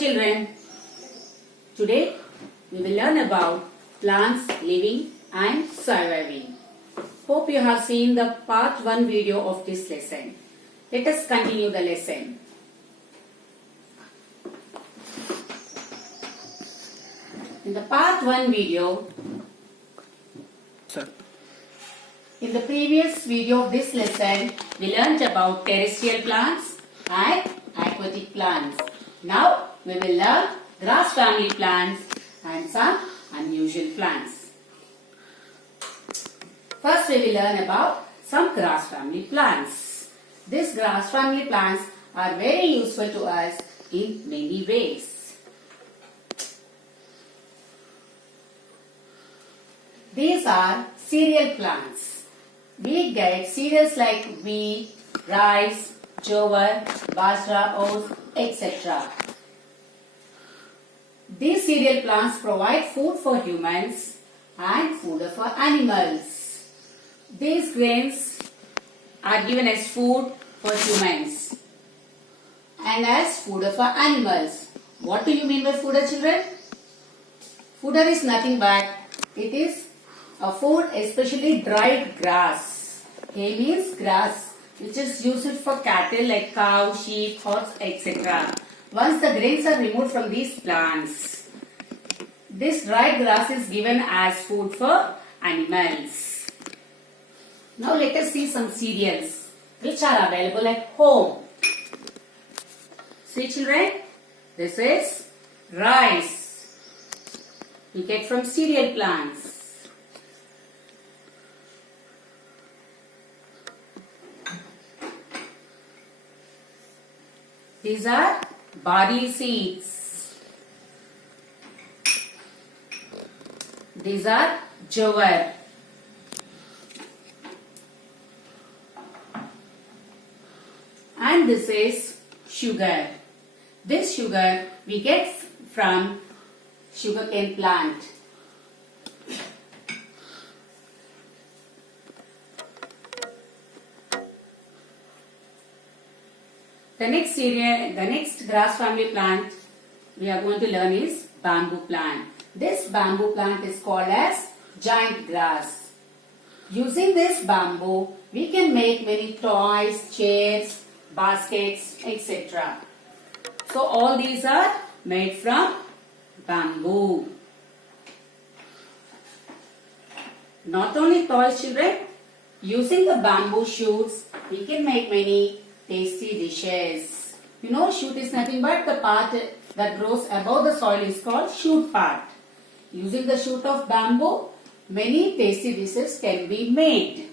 children, today we will learn about plants living and surviving. Hope you have seen the part 1 video of this lesson. Let us continue the lesson. In the part 1 video, in the previous video of this lesson, we learned about terrestrial plants and aquatic plants. Now we will learn grass family plants and some unusual plants. First we will learn about some grass family plants. These grass family plants are very useful to us in many ways. These are cereal plants. We get cereals like wheat, rice, jowar, bajra, oats, etc. These cereal plants provide food for humans and food for animals. These grains are given as food for humans and as food for animals. What do you mean by fooder, children? Fooder is nothing but it is a food, especially dried grass. Hay means grass, which is used for cattle like cow, sheep, horse, etc. Once the grains are removed from these plants, this dried grass is given as food for animals. Now let us see some cereals which are available at home. See children, this is rice. We get from cereal plants. These are barley seeds. These are jowar. And this is sugar. This sugar we get from sugarcane plant. The next grass family plant we are going to learn is bamboo plant. This bamboo plant is called as giant grass. Using this bamboo, we can make many toys, chairs, baskets, etc. So all these are made from bamboo. Not only toys, children, using the bamboo shoots, we can make many tasty dishes. You know, shoot is nothing but the part that grows above the soil is called shoot part. Using the shoot of bamboo, many tasty dishes can be made.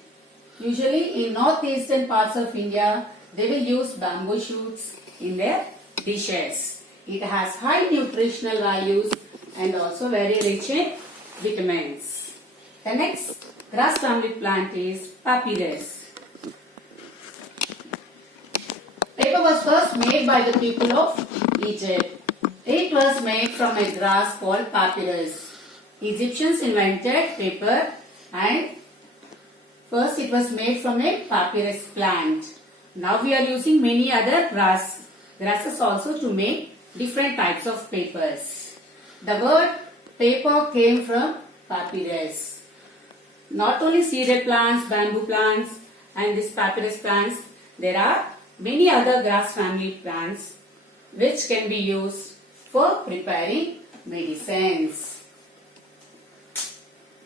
Usually in northeastern parts of India, they will use bamboo shoots in their dishes. It has high nutritional values and also very rich in vitamins. The next grass family plant is papyrus. Paper was first made by the people of Egypt. It was made from a grass called papyrus. Egyptians invented paper and first it was made from a papyrus plant. Now we are using many other grasses also to make different types of papers. The word paper came from papyrus. Not only cereal plants, bamboo plants and these papyrus plants, there are many other grass family plants which can be used for preparing medicines.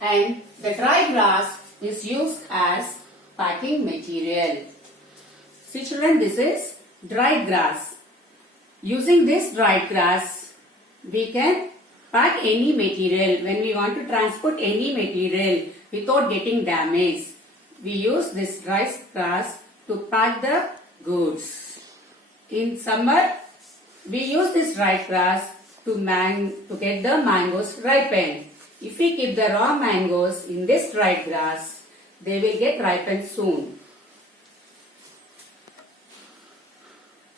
And the dry grass is used as packing material. See children, this is dried grass. Using this dried grass, we can pack any material. When we want to transport any material without getting damaged, we use this dried grass to pack the goods. In summer, we use this dried grass to get the mangoes ripened. If we keep the raw mangoes in this dried grass, they will get ripened soon.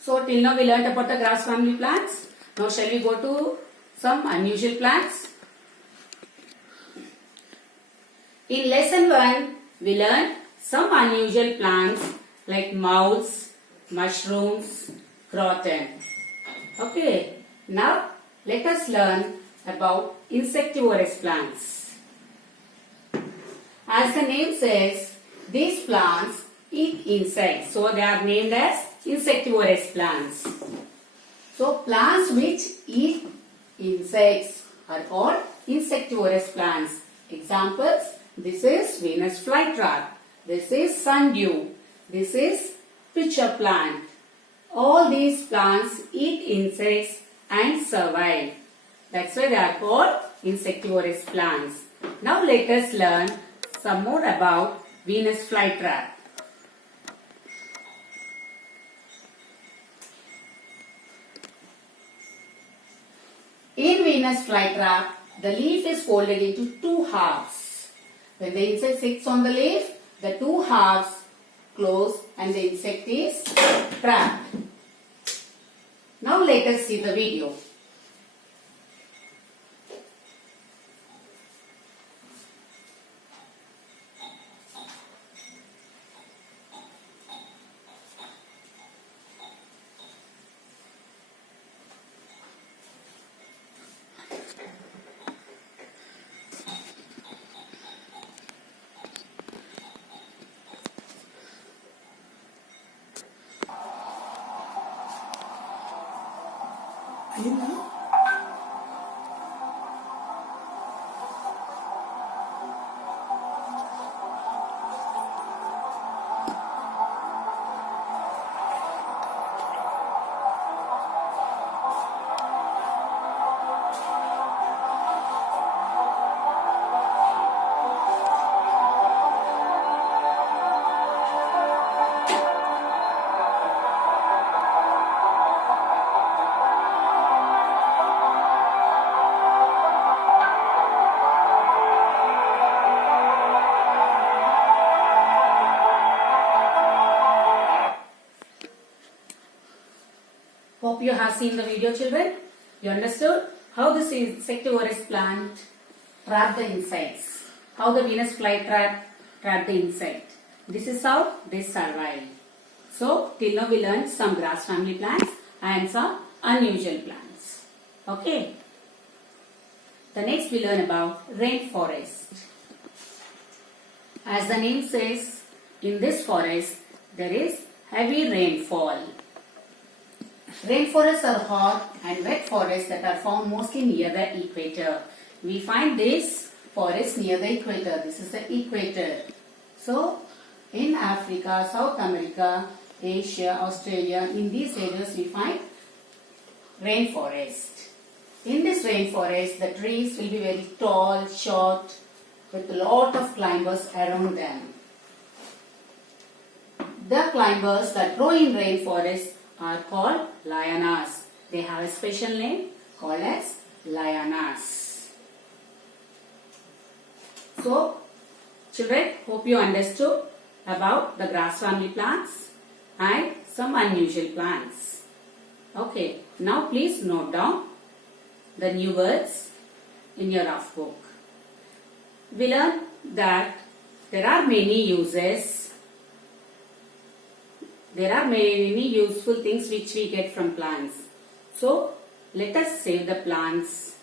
So till now we learnt about the grass family plants. Now shall we go to some unusual plants? In lesson 1, we learned some unusual plants like mouse, mushrooms, croton. Okay. Now let us learn about insectivorous plants. As the name says, these plants eat insects, so they are named as insectivorous plants. So plants which eat insects are called insectivorous plants. Examples: this is Venus flytrap, this is sundew, this is pitcher plant. All these plants eat insects and survive. That's why they are called insectivorous plants. Now let us learn some more about Venus flytrap. In Venus flytrap, the leaf is folded into two halves. When the insect sits on the leaf, the two halves close and the insect is trapped. Now let us see the video. Ayun na. Hope you have seen the video, children. You understood how this insectivorous plant trap the insects, how the Venus flytrap trap the insect. This is how they survive. So till now we learned some grass family plants and some unusual plants. Okay. The next we learn about rainforest. As the name says, in this forest there is heavy rainfall. Rainforests are hot and wet forests that are found mostly near the equator. We find this forest near the equator. This is the equator. So, in Africa, South America, Asia, Australia, in these areas we find rainforest. In this rainforest, the trees will be very tall, short, with a lot of climbers around them. The climbers that grow in rainforest are called lianas. They have a special name called as lianas. So, children, hope you understood about the grass family plants and some unusual plants. Okay, now please note down the new words in your rough book. We learned that there are many uses. There are many useful things which we get from plants. So, let us save the plants,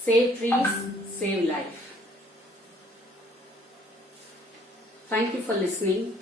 save trees, save life. Thank you for listening.